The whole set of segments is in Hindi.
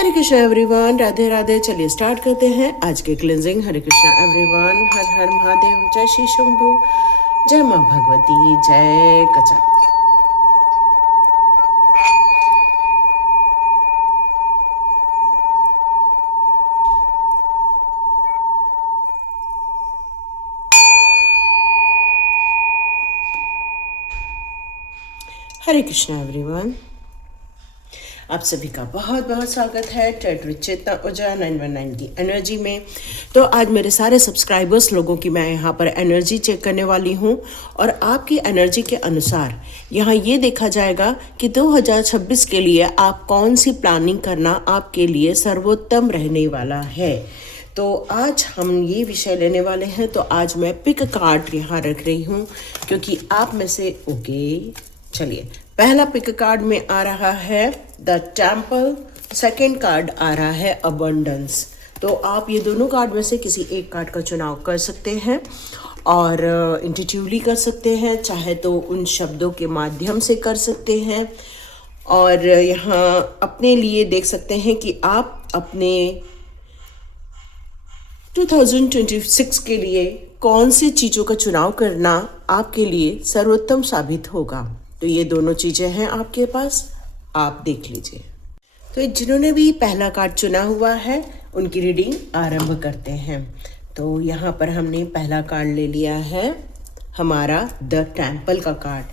हरे कृष्णा एवरीवन, राधे राधे। चलिए स्टार्ट करते हैं आज के क्लिनजिंग। हरे कृष्णा एवरीवन, हर हर महादेव, जय श्री शंभू, जय माँ भगवती, जय कचा। हरे कृष्णा एवरीवन, आप सभी का बहुत बहुत स्वागत है टेट विद चेतना ओझा 919 की एनर्जी में। तो आज मेरे सारे सब्सक्राइबर्स लोगों की मैं यहाँ पर एनर्जी चेक करने वाली हूँ और आपकी एनर्जी के अनुसार यहाँ ये देखा जाएगा कि 2026 के लिए आप कौन सी प्लानिंग करना आपके लिए सर्वोत्तम रहने वाला है। तो आज हम ये विषय लेने वाले हैं। तो आज मैं पिक कार्ड यहाँ रख रही हूँ क्योंकि आप में से चलिए, पहला पिक कार्ड में आ रहा है द टेम्पल, सेकंड कार्ड आ रहा है अबंडेंस। तो आप ये दोनों कार्ड में से किसी एक कार्ड का चुनाव कर सकते हैं और इंट्यूटिवली कर सकते हैं, चाहे तो उन शब्दों के माध्यम से कर सकते हैं। और यहाँ अपने लिए देख सकते हैं कि आप अपने 2026 के लिए कौन सी चीज़ों का चुनाव करना आपके लिए सर्वोत्तम साबित होगा। तो ये दोनों चीज़ें हैं आपके पास, आप देख लीजिए। तो जिन्होंने भी पहला कार्ड चुना हुआ है उनकी रीडिंग आरंभ करते हैं। तो यहाँ पर हमने पहला कार्ड ले लिया है हमारा द टेम्पल का कार्ड।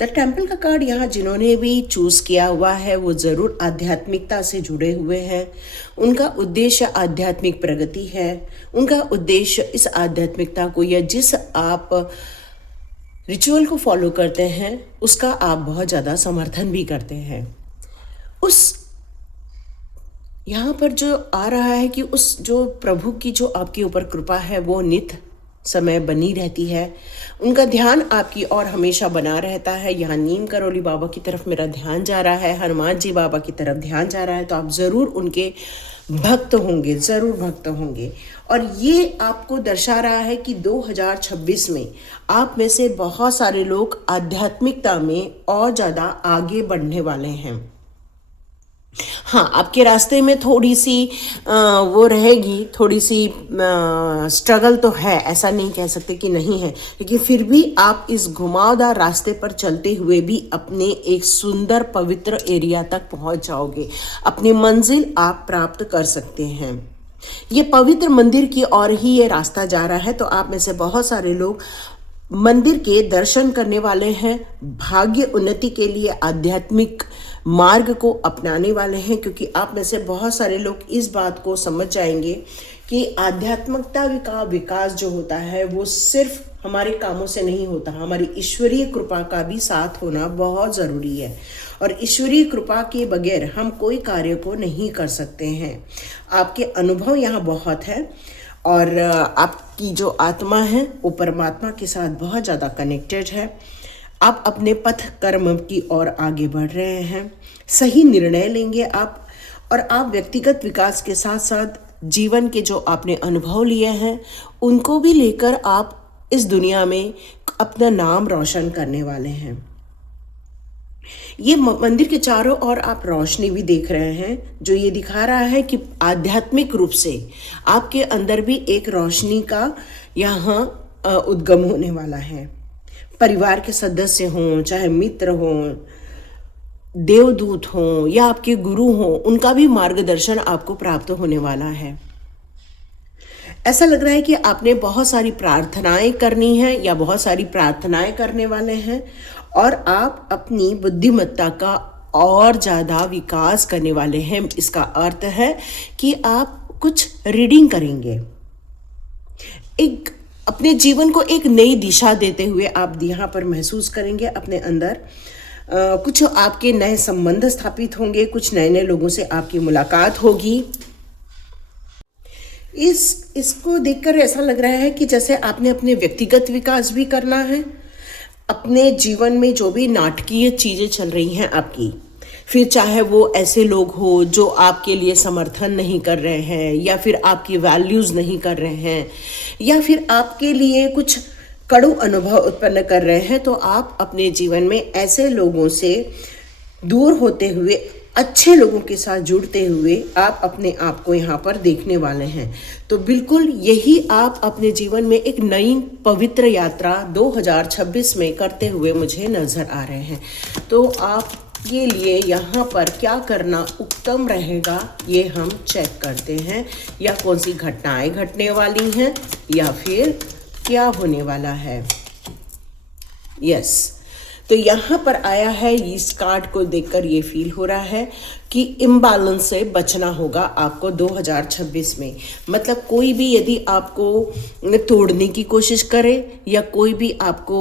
द टेम्पल का कार्ड यहाँ जिन्होंने भी चूज़ किया हुआ है वो ज़रूर आध्यात्मिकता से जुड़े हुए हैं। उनका उद्देश्य आध्यात्मिक प्रगति है। उनका उद्देश्य इस आध्यात्मिकता को या जिस आप रिचुअल को फॉलो करते हैं उसका आप बहुत ज़्यादा समर्थन भी करते हैं। उस यहाँ पर जो आ रहा है कि उस जो प्रभु की जो आपके ऊपर कृपा है वो नित समय बनी रहती है। उनका ध्यान आपकी और हमेशा बना रहता है। यहाँ नीम करोली बाबा की तरफ मेरा ध्यान जा रहा है, हनुमान जी बाबा की तरफ ध्यान जा रहा है। तो आप ज़रूर उनके भक्त होंगे, ज़रूर भक्त होंगे। और ये आपको दर्शा रहा है कि 2026 में आप में से बहुत सारे लोग आध्यात्मिकता में और ज़्यादा आगे बढ़ने वाले हैं। हाँ, आपके रास्ते में थोड़ी सी वो रहेगी, थोड़ी सी स्ट्रगल तो है, ऐसा नहीं कह सकते कि नहीं है, लेकिन फिर भी आप इस घुमावदार रास्ते पर चलते हुए भी अपने एक सुंदर पवित्र एरिया तक पहुंच जाओगे। अपनी मंजिल आप प्राप्त कर सकते हैं। ये पवित्र मंदिर की ओर ही ये रास्ता जा रहा है। तो आप में से बहुत सारे लोग मंदिर के दर्शन करने वाले हैं, भाग्य उन्नति के लिए आध्यात्मिक मार्ग को अपनाने वाले हैं, क्योंकि आप में से बहुत सारे लोग इस बात को समझ जाएंगे कि आध्यात्मिकता का विकास जो होता है वो सिर्फ हमारे कामों से नहीं होता, हमारी ईश्वरीय कृपा का भी साथ होना बहुत ज़रूरी है। और ईश्वरीय कृपा के बगैर हम कोई कार्य को नहीं कर सकते हैं। आपके अनुभव यहाँ बहुत है और आपकी जो आत्मा है वो परमात्मा के साथ बहुत ज़्यादा कनेक्टेड है। आप अपने पथ कर्म की ओर आगे बढ़ रहे हैं, सही निर्णय लेंगे आप। और आप व्यक्तिगत विकास के साथ साथ जीवन के जो आपने अनुभव लिए हैं उनको भी लेकर आप इस दुनिया में अपना नाम रोशन करने वाले हैं। ये मंदिर के चारों ओर आप रोशनी भी देख रहे हैं, जो ये दिखा रहा है कि आध्यात्मिक रूप से आपके अंदर भी एक रोशनी का यहाँ उद्गम होने वाला है। परिवार के सदस्य हों, चाहे मित्र हों, देवदूत हों या आपके गुरु हों, उनका भी मार्गदर्शन आपको प्राप्त होने वाला है। ऐसा लग रहा है कि आपने बहुत सारी प्रार्थनाएं करनी है या बहुत सारी प्रार्थनाएं करने वाले हैं और आप अपनी बुद्धिमत्ता का और ज़्यादा विकास करने वाले हैं। इसका अर्थ है कि आप कुछ रीडिंग करेंगे, एक अपने जीवन को एक नई दिशा देते हुए आप यहाँ पर महसूस करेंगे अपने अंदर। कुछ आपके नए संबंध स्थापित होंगे, कुछ नए नए लोगों से आपकी मुलाकात होगी। इसको देखकर ऐसा लग रहा है कि जैसे आपने अपने व्यक्तिगत विकास भी करना है, अपने जीवन में जो भी नाटकीय चीज़ें चल रही हैं आपकी, फिर चाहे वो ऐसे लोग हो जो आपके लिए समर्थन नहीं कर रहे हैं या फिर आपकी वैल्यूज़ नहीं कर रहे हैं या फिर आपके लिए कुछ कड़ू अनुभव उत्पन्न कर रहे हैं, तो आप अपने जीवन में ऐसे लोगों से दूर होते हुए अच्छे लोगों के साथ जुड़ते हुए आप अपने आप को यहाँ पर देखने वाले हैं। तो बिल्कुल यही आप अपने जीवन में एक नई पवित्र यात्रा 2026 में करते हुए मुझे नज़र आ रहे हैं। तो आप के लिए यहाँ पर क्या करना उत्तम रहेगा ये हम चेक करते हैं, या कौन सी घटनाएं घटने वाली हैं या फिर क्या होने वाला है। यस, तो यहाँ पर आया है, इस कार्ड को देखकर ये फील हो रहा है कि इम्बैलेंस से बचना होगा आपको 2026 में। मतलब कोई भी यदि आपको तोड़ने की कोशिश करे या कोई भी आपको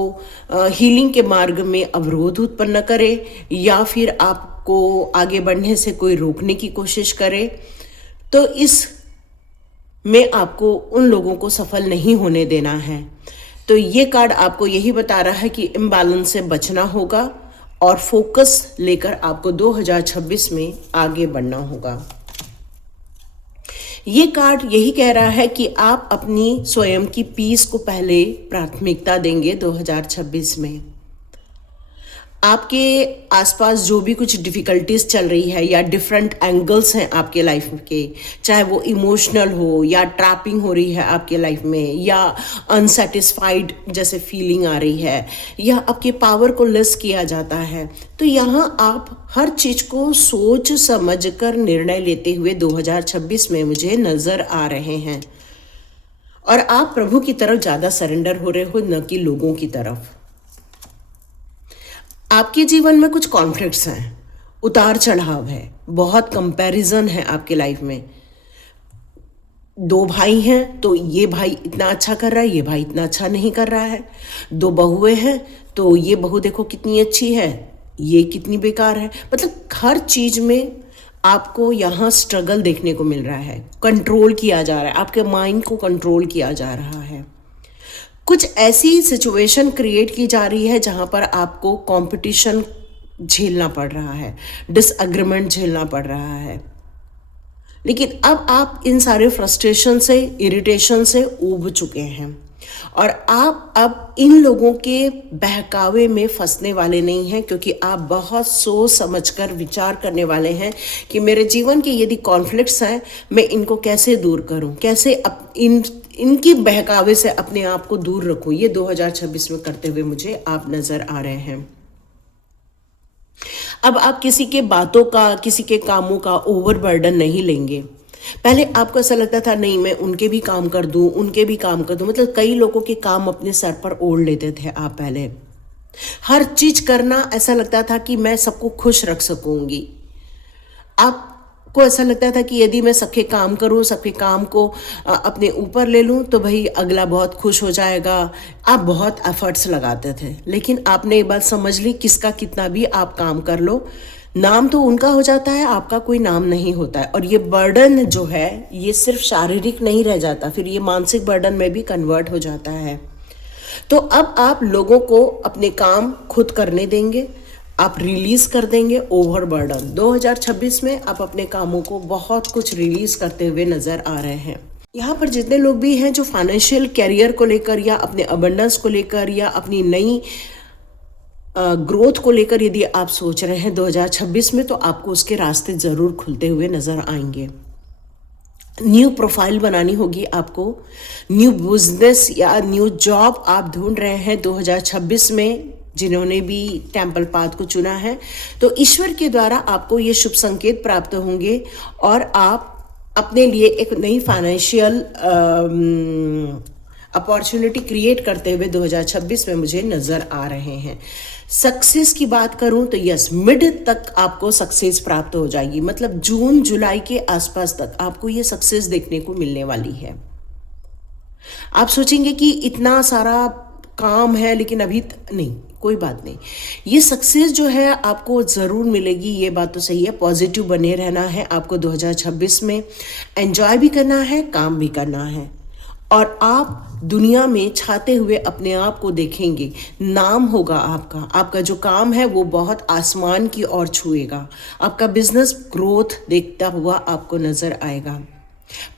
हीलिंग के मार्ग में अवरोध उत्पन्न करे या फिर आपको आगे बढ़ने से कोई रोकने की कोशिश करे, तो इस में आपको उन लोगों को सफल नहीं होने देना है। तो ये कार्ड आपको यही बता रहा है कि इम्बैलेंस से बचना होगा और फोकस लेकर आपको 2026 में आगे बढ़ना होगा। ये कार्ड यही कह रहा है कि आप अपनी स्वयं की पीस को पहले प्राथमिकता देंगे 2026 में। आपके आसपास जो भी कुछ डिफ़िकल्टीज चल रही है या डिफरेंट एंगल्स हैं आपके लाइफ के, चाहे वो इमोशनल हो या ट्रैपिंग हो रही है आपके लाइफ में, या अनसेटिस्फाइड जैसे फीलिंग आ रही है, या आपके पावर को लेस किया जाता है, तो यहाँ आप हर चीज़ को सोच समझ कर निर्णय लेते हुए 2026 में मुझे नज़र आ रहे हैं। और आप प्रभु की तरफ ज़्यादा सरेंडर हो रहे हो, न कि लोगों की तरफ। आपके जीवन में कुछ कॉन्फ्लिक्ट्स हैं, उतार चढ़ाव है, बहुत कंपैरिजन है आपके लाइफ में। दो भाई हैं तो ये भाई इतना अच्छा कर रहा है, ये भाई इतना अच्छा नहीं कर रहा है। दो बहुएं हैं तो ये बहू देखो कितनी अच्छी है, ये कितनी बेकार है। मतलब हर चीज़ में आपको यहाँ स्ट्रगल देखने को मिल रहा है, कंट्रोल किया जा रहा है, आपके माइंड को कंट्रोल किया जा रहा है। कुछ ऐसी सिचुएशन क्रिएट की जा रही है जहाँ पर आपको कंपटीशन झेलना पड़ रहा है, डिसएग्रीमेंट झेलना पड़ रहा है। लेकिन अब आप इन सारे फ्रस्ट्रेशन से, इरिटेशन से ऊब चुके हैं और आप अब इन लोगों के बहकावे में फंसने वाले नहीं हैं, क्योंकि आप बहुत सोच समझकर विचार करने वाले हैं कि मेरे जीवन के यदि कॉन्फ्लिक्ट्स हैं, मैं इनको कैसे दूर करूं, कैसे इनकी बहकावे से अपने आप को दूर रखूं। ये 2026 में करते हुए मुझे आप नजर आ रहे हैं। अब आप किसी के बातों का, किसी के कामों का ओवरबर्डन नहीं लेंगे। पहले आपको ऐसा लगता था नहीं मैं उनके भी काम कर दूं, उनके भी काम कर दूं, मतलब कई लोगों के काम अपने सर पर ओढ़ लेते थे आप। पहले हर चीज करना ऐसा लगता था कि मैं सबको खुश रख सकूंगी। आपको ऐसा लगता था कि यदि मैं सबके काम करूं, सबके काम को अपने ऊपर ले लूं तो भाई अगला बहुत खुश हो जाएगा। आप बहुत एफर्ट्स लगाते थे, लेकिन आपने ये बात समझ ली, किसका कितना भी आप काम कर लो, नाम तो उनका हो जाता है, आपका कोई नाम नहीं होता है। और ये बर्डन जो है ये सिर्फ शारीरिक नहीं रह जाता, फिर ये मानसिक बर्डन में भी कन्वर्ट हो जाता है। तो अब आप लोगों को अपने काम खुद करने देंगे, आप रिलीज कर देंगे ओवरबर्डन। 2026 में आप अपने कामों को बहुत कुछ रिलीज करते हुए नजर आ रहे हैं। यहाँ पर जितने लोग भी हैं जो फाइनेंशियल कैरियर को लेकर या अपने अबंडेंस को लेकर या अपनी नई ग्रोथ को लेकर यदि आप सोच रहे हैं 2026 में, तो आपको उसके रास्ते ज़रूर खुलते हुए नज़र आएंगे। न्यू प्रोफाइल बनानी होगी आपको, न्यू बिजनेस या न्यू जॉब आप ढूंढ रहे हैं 2026 में, जिन्होंने भी टेम्पल पाथ को चुना है, तो ईश्वर के द्वारा आपको ये शुभ संकेत प्राप्त होंगे और आप अपने लिए एक नई फाइनेंशियल अपॉर्चुनिटी क्रिएट करते हुए 2026 में मुझे नज़र आ रहे हैं। सक्सेस की बात करूं तो यस, मिड तक आपको सक्सेस प्राप्त हो जाएगी। मतलब जून जुलाई के आसपास तक आपको ये सक्सेस देखने को मिलने वाली है। आप सोचेंगे कि इतना सारा काम है लेकिन अभी नहीं, कोई बात नहीं, ये सक्सेस जो है आपको ज़रूर मिलेगी। ये बात तो सही है, पॉजिटिव बने रहना है आपको 2026 में, एंजॉय भी करना है, काम भी करना है और आप दुनिया में छाते हुए अपने आप को देखेंगे। नाम होगा आपका, आपका जो काम है वो बहुत आसमान की ओर छुएगा। आपका बिजनेस ग्रोथ देखता हुआ आपको नज़र आएगा।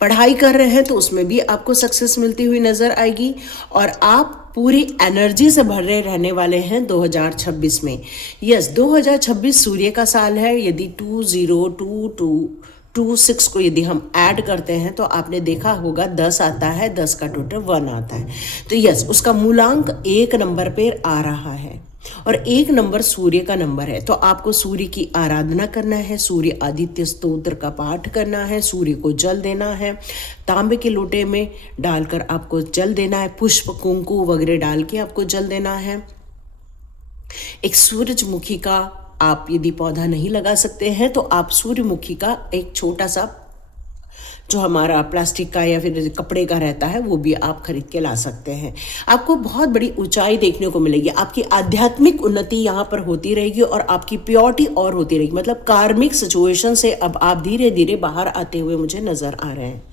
पढ़ाई कर रहे हैं तो उसमें भी आपको सक्सेस मिलती हुई नजर आएगी और आप पूरी एनर्जी से भरे रहने वाले हैं 2026 में। यस, 2026 सूर्य का साल है। यदि 202226 को यदि हम ऐड करते हैं तो आपने देखा होगा 10 आता है, 10 का टोटल 1 आता है। तो यस, उसका मूलांक 1 नंबर पे आ रहा है और 1 नंबर सूर्य का नंबर है। तो आपको सूर्य की आराधना करना है, सूर्य आदित्य स्तोत्र का पाठ करना है, सूर्य को जल देना है, तांबे के लोटे में डालकर आपको जल देना है, पुष्प कुंकु वगैरह डाल के आपको जल देना है। एक सूरजमुखी का आप यदि पौधा नहीं लगा सकते हैं तो आप सूर्यमुखी का एक छोटा सा जो हमारा प्लास्टिक का या फिर कपड़े का रहता है वो भी आप खरीद के ला सकते हैं। आपको बहुत बड़ी ऊंचाई देखने को मिलेगी, आपकी आध्यात्मिक उन्नति यहाँ पर होती रहेगी और आपकी प्योरिटी और होती रहेगी। मतलब कार्मिक सिचुएशन से अब आप धीरे धीरे बाहर आते हुए मुझे नजर आ रहे हैं।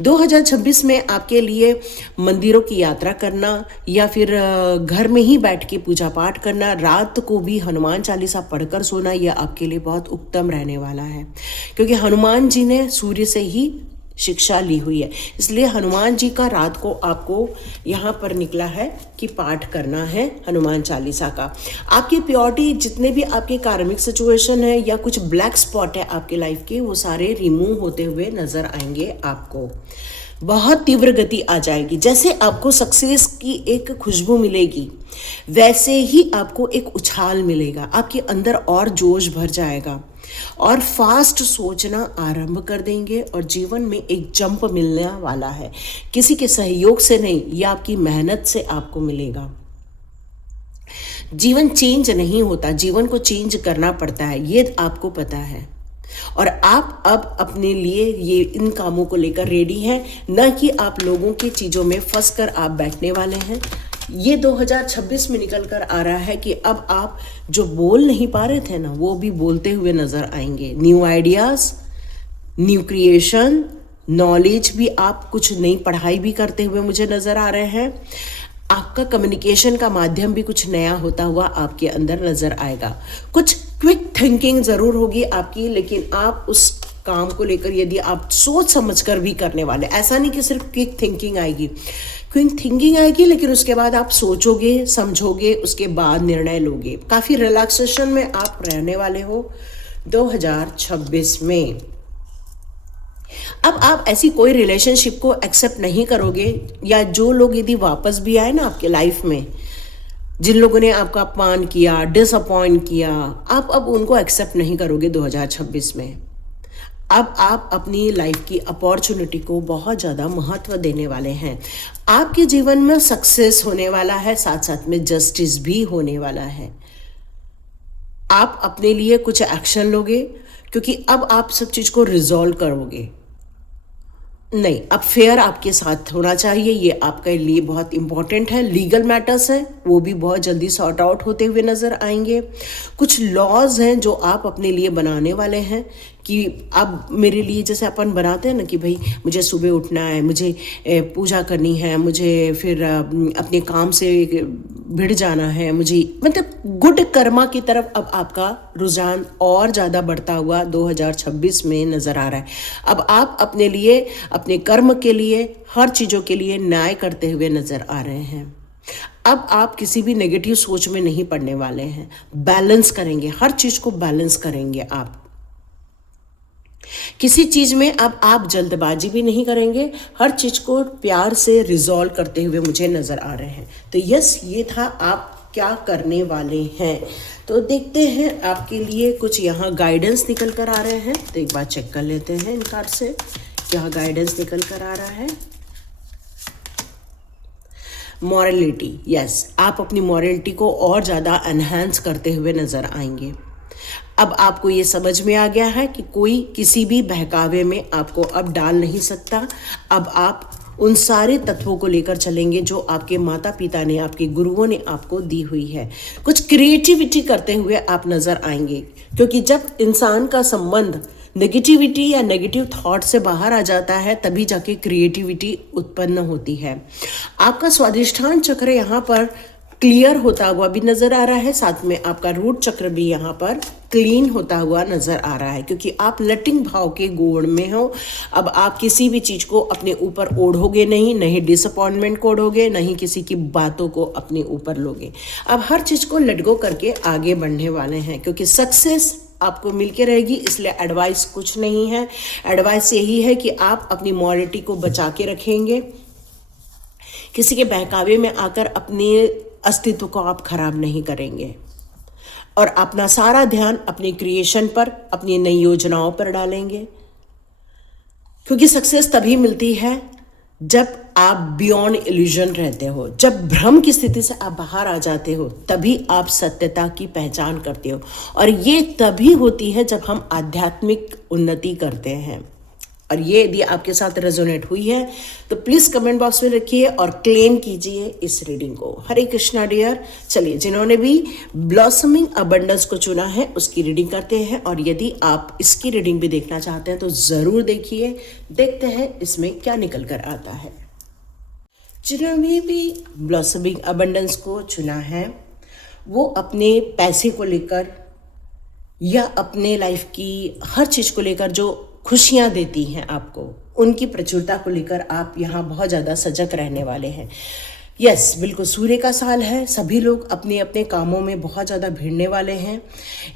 2026 में आपके लिए मंदिरों की यात्रा करना या फिर घर में ही बैठ के पूजा पाठ करना, रात को भी हनुमान चालीसा पढ़कर सोना, यह आपके लिए बहुत उत्तम रहने वाला है, क्योंकि हनुमान जी ने सूर्य से ही शिक्षा ली हुई है। इसलिए हनुमान जी का रात को आपको यहाँ पर निकला है कि पाठ करना है हनुमान चालीसा का। आपकी प्योरिटी, जितने भी आपके कार्मिक सिचुएशन है या कुछ ब्लैक स्पॉट है आपके लाइफ के, वो सारे रिमूव होते हुए नजर आएंगे। आपको बहुत तीव्र गति आ जाएगी। जैसे आपको सक्सेस की एक खुशबू मिलेगी वैसे ही आपको एक उछाल मिलेगा, आपके अंदर और जोश भर जाएगा और फास्ट सोचना आरंभ कर देंगे और जीवन में एक जंप मिलने वाला है। किसी के सहयोग से नहीं, यह आपकी मेहनत से आपको मिलेगा। जीवन चेंज नहीं होता, जीवन को चेंज करना पड़ता है, ये आपको पता है। और आप अब अपने लिए ये इन कामों को लेकर रेडी हैं, न कि आप लोगों की चीज़ों में फंस कर आप बैठने वाले हैं। ये 2026 में निकल कर आ रहा है कि अब आप जो बोल नहीं पा रहे थे ना, वो भी बोलते हुए नजर आएंगे। New ideas, new creation, knowledge भी, आप कुछ नई पढ़ाई भी करते हुए मुझे नजर आ रहे हैं। आपका कम्युनिकेशन का माध्यम भी कुछ नया होता हुआ आपके अंदर नजर आएगा। कुछ क्विक थिंकिंग जरूर होगी आपकी, लेकिन आप उस काम को लेकर यदि आप सोच समझकर भी करने वाले, ऐसा नहीं कि सिर्फ क्विक थिंकिंग आएगी। क्विक थिंकिंग आएगी लेकिन उसके बाद आप सोचोगे, समझोगे, उसके बाद निर्णय लोगे। काफ़ी रिलैक्सेशन में आप रहने वाले हो 2026 में। अब आप ऐसी कोई रिलेशनशिप को एक्सेप्ट नहीं करोगे, या जो लोग यदि वापस भी आए ना आपके लाइफ में, जिन लोगों ने आपका अपमान किया, डिसअपॉइंट किया, आप अब उनको एक्सेप्ट नहीं करोगे 2026 में। अब आप अपनी लाइफ की अपॉर्चुनिटी को बहुत ज़्यादा महत्व देने वाले हैं। आपके जीवन में सक्सेस होने वाला है, साथ साथ में जस्टिस भी होने वाला है। आप अपने लिए कुछ एक्शन लोगे, क्योंकि अब आप सब चीज़ को रिजॉल्व करोगे। नहीं, अब फेयर आपके साथ होना चाहिए, ये आपके लिए बहुत इंपॉर्टेंट है। लीगल मैटर्स हैं, वो भी बहुत जल्दी सॉर्ट आउट होते हुए नज़र आएंगे। कुछ लॉज हैं जो आप अपने लिए बनाने वाले हैं कि अब मेरे लिए, जैसे अपन बनाते हैं ना कि भाई मुझे सुबह उठना है, मुझे पूजा करनी है, मुझे फिर अपने काम से भिड़ जाना है, मुझे मतलब गुड कर्मा की तरफ अब आपका रुझान और ज़्यादा बढ़ता हुआ 2026 में नज़र आ रहा है। अब आप अपने लिए, अपने कर्म के लिए, हर चीज़ों के लिए न्याय करते हुए नज़र आ रहे हैं। अब आप किसी भी नेगेटिव सोच में नहीं पड़ने वाले हैं, बैलेंस करेंगे, हर चीज़ को बैलेंस करेंगे आप। किसी चीज में अब आप जल्दबाजी भी नहीं करेंगे, हर चीज को प्यार से रिजॉल्व करते हुए मुझे नजर आ रहे हैं। तो यस, ये था आप क्या करने वाले हैं। तो देखते हैं आपके लिए कुछ यहाँ गाइडेंस निकल कर आ रहे हैं। तो एक बार चेक कर लेते हैं इन कार्ड से क्या गाइडेंस निकल कर आ रहा है। मॉरलिटी, यस, आप अपनी मॉरलिटी को और ज़्यादा एनहांस करते हुए नजर आएंगे। अब आपको ये समझ में आ गया है कि कोई किसी भी बहकावे में आपको अब डाल नहीं सकता। अब आप उन सारे तत्वों को लेकर चलेंगे जो आपके माता पिता ने, आपके गुरुओं ने आपको दी हुई है। कुछ क्रिएटिविटी करते हुए आप नजर आएंगे, क्योंकि जब इंसान का संबंध नेगेटिविटी या नेगेटिव थॉट से बाहर आ जाता है तभी जाके क्रिएटिविटी उत्पन्न होती है। आपका स्वादिष्ठान चक्र यहाँ पर क्लियर होता हुआ भी नजर आ रहा है, साथ में आपका रूट चक्र भी यहाँ पर क्लीन होता हुआ नजर आ रहा है, क्योंकि आप लटिंग भाव के गोड़ में हो। अब आप किसी भी चीज को अपने ऊपर ओढ़ोगे नहीं, नहीं डिसअपॉइंटमेंट को ओढ़ोगे, नहीं किसी की बातों को अपने ऊपर लोगे। अब हर चीज को लेट गो करके आगे बढ़ने वाले हैं, क्योंकि सक्सेस आपको मिलके रहेगी। इसलिए एडवाइस कुछ नहीं है, एडवाइस यही है कि आप अपनी मॉरलिटी को बचा के रखेंगे। किसी के बहकावे में आकर अपने अस्तित्व को आप खराब नहीं करेंगे, और अपना सारा ध्यान अपनी क्रिएशन पर, अपनी नई योजनाओं पर डालेंगे। क्योंकि सक्सेस तभी मिलती है जब आप बियॉन्ड इल्यूजन रहते हो, जब भ्रम की स्थिति से आप बाहर आ जाते हो, तभी आप सत्यता की पहचान करते हो। और ये तभी होती है जब हम आध्यात्मिक उन्नति करते हैं। और ये यदि आपके साथ रेजोनेट हुई है तो प्लीज कमेंट बॉक्स में रखिए और क्लेम कीजिए इस रीडिंग को। हरे कृष्णा डियर। चलिए, जिन्होंने भी ब्लॉसमिंग अबंडेंस को चुना है उसकी रीडिंग करते हैं, और यदि आप इसकी रीडिंग भी देखना चाहते हैं तो जरूर देखिए। देखते हैं इसमें क्या निकल कर आता है। जिन्होंने भी ब्लॉसमिंग अबंडेंस को चुना है वो अपने पैसे को लेकर या अपने लाइफ की हर चीज को लेकर जो खुशियां देती हैं आपको, उनकी प्रचुरता को लेकर आप यहाँ बहुत ज़्यादा सजग रहने वाले हैं। यस, बिल्कुल सूर्य का साल है, सभी लोग अपने अपने कामों में बहुत ज़्यादा भिड़ने वाले हैं।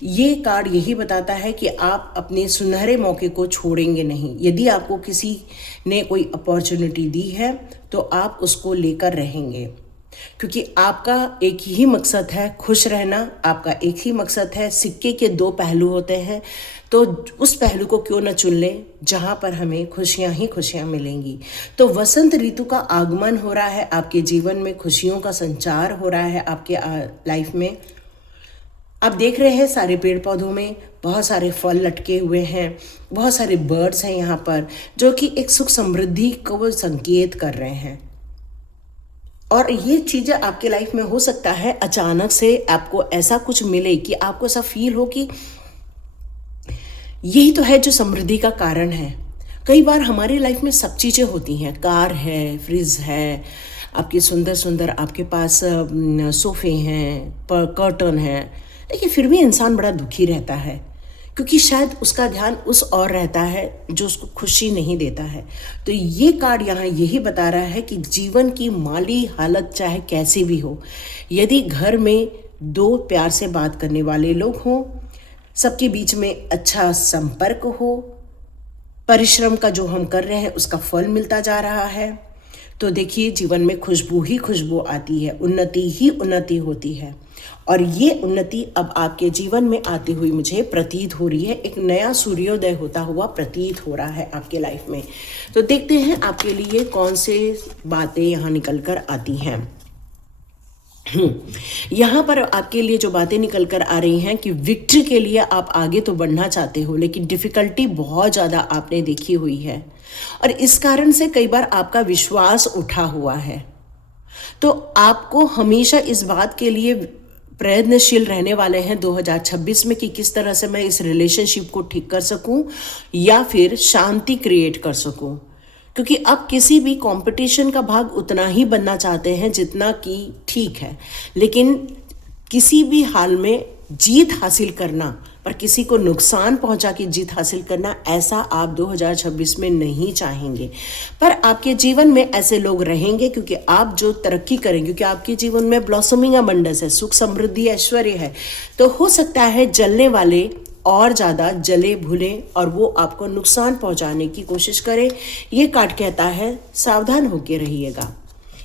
ये कार्ड यही बताता है कि आप अपने सुनहरे मौके को छोड़ेंगे नहीं। यदि आपको किसी ने कोई अपॉर्चुनिटी दी है तो आप उसको लेकर रहेंगे, क्योंकि आपका एक ही मकसद है खुश रहना। आपका एक ही मकसद है, सिक्के के दो पहलू होते हैं, तो उस पहलू को क्यों न चुन लें जहाँ पर हमें खुशियाँ ही खुशियाँ मिलेंगी। तो वसंत ऋतु का आगमन हो रहा है, आपके जीवन में खुशियों का संचार हो रहा है। आपके लाइफ में आप देख रहे हैं सारे पेड़ पौधों में बहुत सारे फल लटके हुए हैं, बहुत सारे बर्ड्स हैं यहाँ पर, जो कि एक सुख समृद्धि को संकेत कर रहे हैं। और ये चीज़ें आपके लाइफ में हो सकता है अचानक से आपको ऐसा कुछ मिले कि आपको ऐसा फील हो कि यही तो है जो समृद्धि का कारण है। कई बार हमारी लाइफ में सब चीज़ें होती हैं, कार है, फ्रिज है, आपके सुंदर सुंदर आपके पास सोफे हैं, कर्टन है, लेकिन फिर भी इंसान बड़ा दुखी रहता है, क्योंकि शायद उसका ध्यान उस और रहता है जो उसको खुशी नहीं देता है। तो ये कार्ड यहाँ यही बता रहा है कि जीवन की माली हालत चाहे कैसी भी हो, यदि घर में दो प्यार से बात करने वाले लोग हों, सबके बीच में अच्छा संपर्क हो, परिश्रम का जो हम कर रहे हैं उसका फल मिलता जा रहा है, तो देखिए जीवन में खुशबू ही खुशबू आती है, उन्नति ही उन्नति होती है। और ये उन्नति अब आपके जीवन में आती हुई मुझे प्रतीत हो रही है, एक नया सूर्योदय होता हुआ प्रतीत हो रहा है आपके लाइफ में। तो देखते हैं आपके लिए कौन से बातें यहाँ निकल कर आती हैं। यहाँ पर आपके लिए जो बातें निकल कर आ रही हैं कि विक्ट्री के लिए आप आगे तो बढ़ना चाहते हो, लेकिन डिफ़िकल्टी बहुत ज़्यादा आपने देखी हुई है, और इस कारण से कई बार आपका विश्वास उठा हुआ है। तो आपको हमेशा इस बात के लिए प्रयत्नशील रहने वाले हैं 2026 में कि किस तरह से मैं इस रिलेशनशिप को ठीक कर सकूं या फिर शांति क्रिएट कर सकूं, क्योंकि आप किसी भी कंपटीशन का भाग उतना ही बनना चाहते हैं जितना कि ठीक है, लेकिन किसी भी हाल में जीत हासिल करना पर किसी को नुकसान पहुंचा के जीत हासिल करना, ऐसा आप 2026 में नहीं चाहेंगे। पर आपके जीवन में ऐसे लोग रहेंगे, क्योंकि आप जो तरक्की करेंगे, क्योंकि आपके जीवन में ब्लॉसमिंग अबंडेंस है, सुख समृद्धि ऐश्वर्य है, तो हो सकता है जलने वाले और ज़्यादा जले भुले और वो आपको नुकसान पहुंचाने की कोशिश करें। ये कार्ड कहता है सावधान होकर रहिएगा।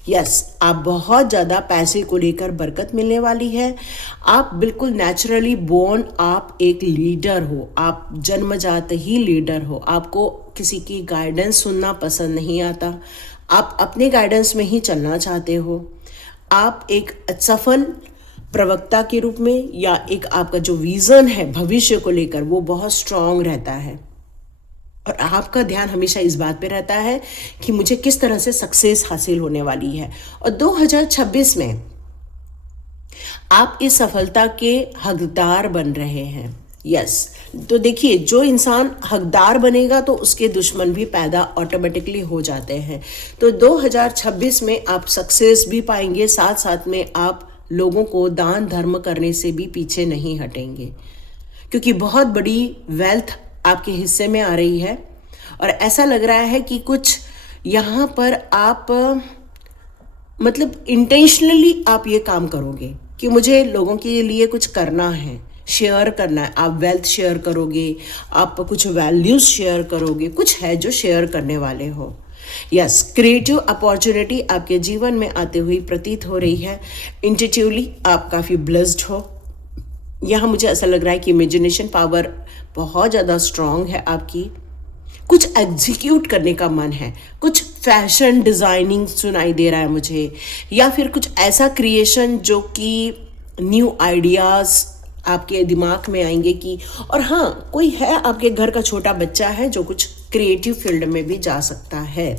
यस, आप बहुत ज़्यादा पैसे को लेकर बरकत मिलने वाली है। आप बिल्कुल नेचुरली बोर्न, आप एक लीडर हो, आप जन्मजात ही लीडर हो। आपको किसी की गाइडेंस सुनना पसंद नहीं आता, आप अपने गाइडेंस में ही चलना चाहते हो। आप एक सफल प्रवक्ता के रूप में या एक आपका जो विज़न है भविष्य को लेकर वो बहुत स्ट्रांग रहता है, और आपका ध्यान हमेशा इस बात पे रहता है कि मुझे किस तरह से सक्सेस हासिल होने वाली है। और 2026 में आप इस सफलता के हकदार बन रहे हैं। यस, तो देखिए जो इंसान हकदार बनेगा तो उसके दुश्मन भी पैदा ऑटोमेटिकली हो जाते हैं। तो 2026 में आप सक्सेस भी पाएंगे, साथ साथ में आप लोगों को दान धर्म करने से भी पीछे नहीं हटेंगे, क्योंकि बहुत बड़ी वेल्थ आपके हिस्से में आ रही है। और ऐसा लग रहा है कि कुछ यहाँ पर आप मतलब इंटेंशनली आप ये काम करोगे कि मुझे लोगों के लिए कुछ करना है, शेयर करना है। आप वेल्थ शेयर करोगे, आप कुछ वैल्यूज शेयर करोगे, कुछ है जो शेयर करने वाले हो। यस, क्रिएटिव अपॉर्चुनिटी आपके जीवन में आते हुए प्रतीत हो रही है। इंट्यूटिवली आप काफ़ी ब्लेस्ड हो। यहाँ मुझे ऐसा लग रहा है कि इमेजिनेशन पावर बहुत ज़्यादा स्ट्रांग है आपकी। कुछ एग्जीक्यूट करने का मन है, कुछ फैशन डिज़ाइनिंग सुनाई दे रहा है मुझे, या फिर कुछ ऐसा क्रिएशन जो कि न्यू आइडियाज़ आपके दिमाग में आएंगे कि, और हाँ, कोई है आपके घर का छोटा बच्चा है जो कुछ क्रिएटिव फील्ड में भी जा सकता है।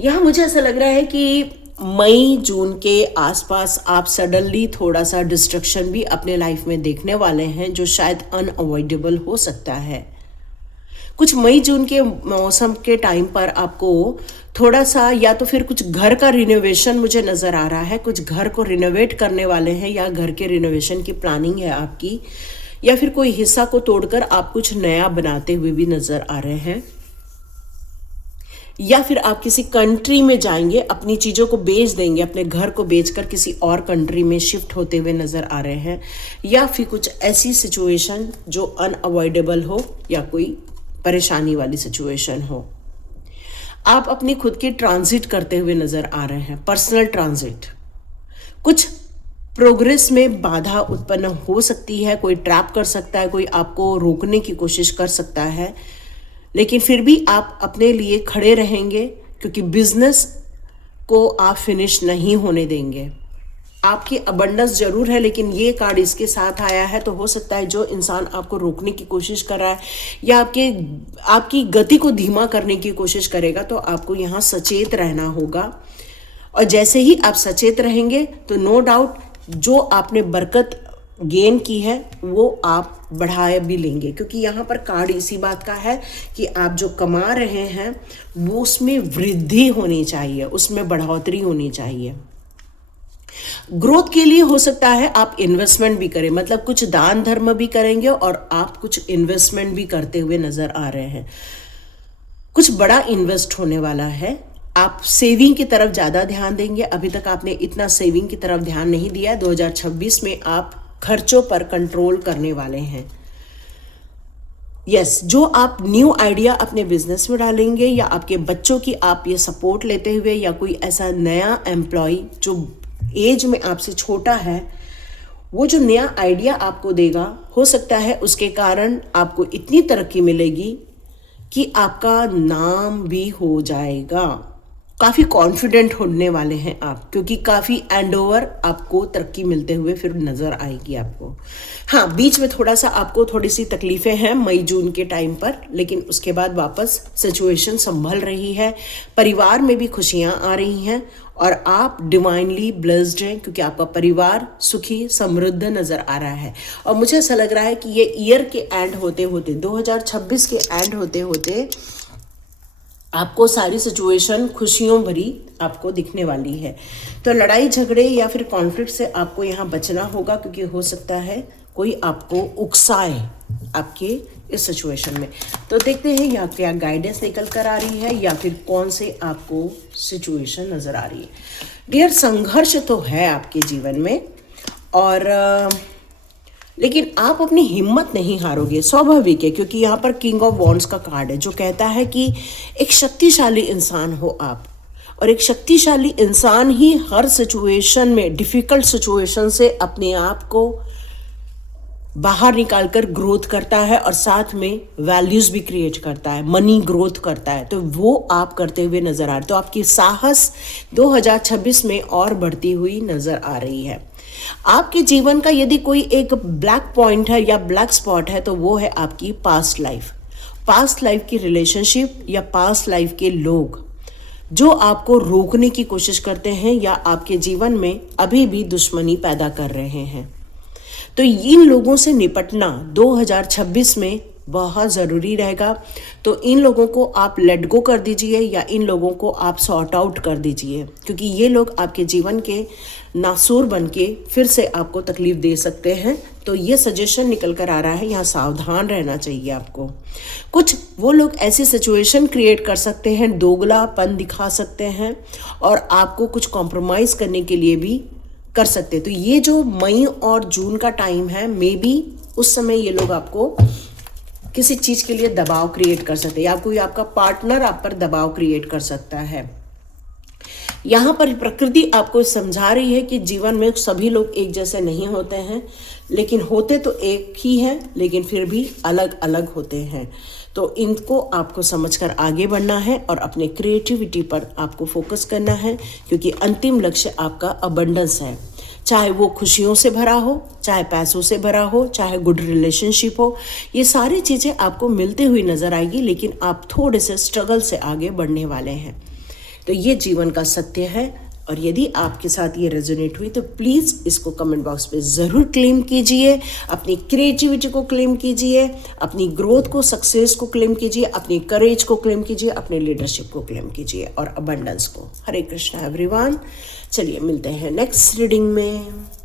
यहाँ मुझे ऐसा लग रहा है कि मई जून के आसपास आप सडनली थोड़ा सा डिस्ट्रक्शन भी अपने लाइफ में देखने वाले हैं, जो शायद अनअवॉइडेबल हो सकता है। कुछ मई जून के मौसम के टाइम पर आपको थोड़ा सा, या तो फिर कुछ घर का रिनोवेशन मुझे नज़र आ रहा है, कुछ घर को रिनोवेट करने वाले हैं, या घर के रिनोवेशन की प्लानिंग है आपकी, या फिर कोई हिस्सा को तोड़कर आप कुछ नया बनाते हुए भी नज़र आ रहे हैं, या फिर आप किसी कंट्री में जाएंगे, अपनी चीज़ों को बेच देंगे, अपने घर को बेचकर किसी और कंट्री में शिफ्ट होते हुए नज़र आ रहे हैं, या फिर कुछ ऐसी सिचुएशन जो अनअवॉइडेबल हो या कोई परेशानी वाली सिचुएशन हो। आप अपनी खुद की ट्रांजिट करते हुए नज़र आ रहे हैं, पर्सनल ट्रांजिट। कुछ प्रोग्रेस में बाधा उत्पन्न हो सकती है, कोई ट्रैप कर सकता है, कोई आपको रोकने की कोशिश कर सकता है, लेकिन फिर भी आप अपने लिए खड़े रहेंगे, क्योंकि बिजनेस को आप फिनिश नहीं होने देंगे। आपकी अबंडेंस जरूर है, लेकिन ये कार्ड इसके साथ आया है, तो हो सकता है जो इंसान आपको रोकने की कोशिश कर रहा है या आपकी गति को धीमा करने की कोशिश करेगा, तो आपको यहाँ सचेत रहना होगा। और जैसे ही आप सचेत रहेंगे तो नो डाउट जो आपने बरकत गेन की है वो आप बढ़ा भी लेंगे, क्योंकि यहाँ पर कार्ड इसी बात का है कि आप जो कमा रहे हैं वो उसमें वृद्धि होनी चाहिए, उसमें बढ़ोतरी होनी चाहिए। ग्रोथ के लिए हो सकता है आप इन्वेस्टमेंट भी करें, मतलब कुछ दान धर्म भी करेंगे और आप कुछ इन्वेस्टमेंट भी करते हुए नजर आ रहे हैं। कुछ बड़ा इन्वेस्ट होने वाला है। आप सेविंग की तरफ ज़्यादा ध्यान देंगे। अभी तक आपने इतना सेविंग की तरफ ध्यान नहीं दिया। 2026 में आप खर्चों पर कंट्रोल करने वाले हैं। यस, जो आप न्यू आइडिया अपने बिजनेस में डालेंगे, या आपके बच्चों की आप ये सपोर्ट लेते हुए, या कोई ऐसा नया एम्प्लॉय जो एज में आपसे छोटा है, वो जो नया आइडिया आपको देगा, हो सकता है उसके कारण आपको इतनी तरक्की मिलेगी कि आपका नाम भी हो जाएगा। काफ़ी कॉन्फिडेंट होने वाले हैं आप, क्योंकि काफ़ी एंड ओवर आपको तरक्की मिलते हुए फिर नज़र आएगी आपको। हाँ, बीच में थोड़ा सा आपको थोड़ी सी तकलीफ़ें हैं मई जून के टाइम पर, लेकिन उसके बाद वापस सिचुएशन संभल रही है। परिवार में भी खुशियाँ आ रही हैं और आप डिवाइनली ब्लेस्ड हैं, क्योंकि आपका परिवार सुखी समृद्ध नज़र आ रहा है। और मुझे ऐसा लग रहा है कि ये ईयर के एंड होते होते, 2026 के एंड होते होते, आपको सारी सिचुएशन खुशियों भरी आपको दिखने वाली है। तो लड़ाई झगड़े या फिर कॉन्फ्लिक्ट से आपको यहाँ बचना होगा, क्योंकि हो सकता है कोई आपको उकसाए आपके इस सिचुएशन में। तो देखते हैं यहाँ क्या गाइडेंस निकल कर आ रही है, या फिर कौन से आपको सिचुएशन नज़र आ रही है। डियर, संघर्ष तो है आपके जीवन में, और लेकिन आप अपनी हिम्मत नहीं हारोगे, स्वाभाविक है, क्योंकि यहाँ पर किंग ऑफ वॉन्ड्स का कार्ड है, जो कहता है कि एक शक्तिशाली इंसान हो आप, और एक शक्तिशाली इंसान ही हर सिचुएशन में, डिफ़िकल्ट सिचुएशन से अपने आप को बाहर निकालकर ग्रोथ करता है, और साथ में वैल्यूज़ भी क्रिएट करता है, मनी ग्रोथ करता है। तो वो आप करते हुए नज़र आ रहे, तो आपकी साहस 2026 में और बढ़ती हुई नज़र आ रही है। आपके जीवन का यदि कोई एक ब्लैक पॉइंट है या ब्लैक स्पॉट है, तो वो है आपकी पास्ट लाइफ की रिलेशनशिप, या पास्ट लाइफ के लोग जो आपको रोकने की कोशिश करते हैं, या आपके जीवन में अभी भी दुश्मनी पैदा कर रहे हैं। तो इन लोगों से निपटना 2026 में बहुत ज़रूरी रहेगा। तो इन लोगों को आप लेट गो कर दीजिए या इन लोगों को आप सॉर्ट आउट कर दीजिए, क्योंकि ये लोग आपके जीवन के नासूर बन के फिर से आपको तकलीफ़ दे सकते हैं। तो ये सजेशन निकल कर आ रहा है, यहाँ सावधान रहना चाहिए आपको। कुछ वो लोग ऐसी सिचुएशन क्रिएट कर सकते हैं, दोगलापन दिखा सकते हैं और आपको कुछ कॉम्प्रोमाइज़ करने के लिए भी कर सकते हैं। तो ये जो मई और जून का टाइम है, मे बी उस समय ये लोग आपको किसी चीज़ के लिए दबाव क्रिएट कर सकते हैं या कोई आपका पार्टनर आप पर दबाव क्रिएट कर सकता है। यहाँ पर प्रकृति आपको समझा रही है कि जीवन में सभी लोग एक जैसे नहीं होते हैं, लेकिन होते तो एक ही हैं, लेकिन फिर भी अलग अलग होते हैं। तो इनको आपको समझकर आगे बढ़ना है और अपने क्रिएटिविटी पर आपको फोकस करना है, क्योंकि अंतिम लक्ष्य आपका अबंडेंस है। चाहे वो खुशियों से भरा हो, चाहे पैसों से भरा हो, चाहे गुड रिलेशनशिप हो, ये सारी चीज़ें आपको मिलती हुई नज़र आएगी, लेकिन आप थोड़े से स्ट्रगल से आगे बढ़ने वाले हैं। तो ये जीवन का सत्य है। और यदि आपके साथ ये रेजोनेट हुई तो प्लीज़ इसको कमेंट बॉक्स पे ज़रूर क्लेम कीजिए, अपनी क्रिएटिविटी को क्लेम कीजिए, अपनी ग्रोथ को, सक्सेस को क्लेम कीजिए, अपनी करेज को क्लेम कीजिए, अपने लीडरशिप को क्लेम कीजिए और अबंडेंस को। हरे कृष्णा एवरीवन। चलिए मिलते हैं नेक्स्ट रीडिंग में।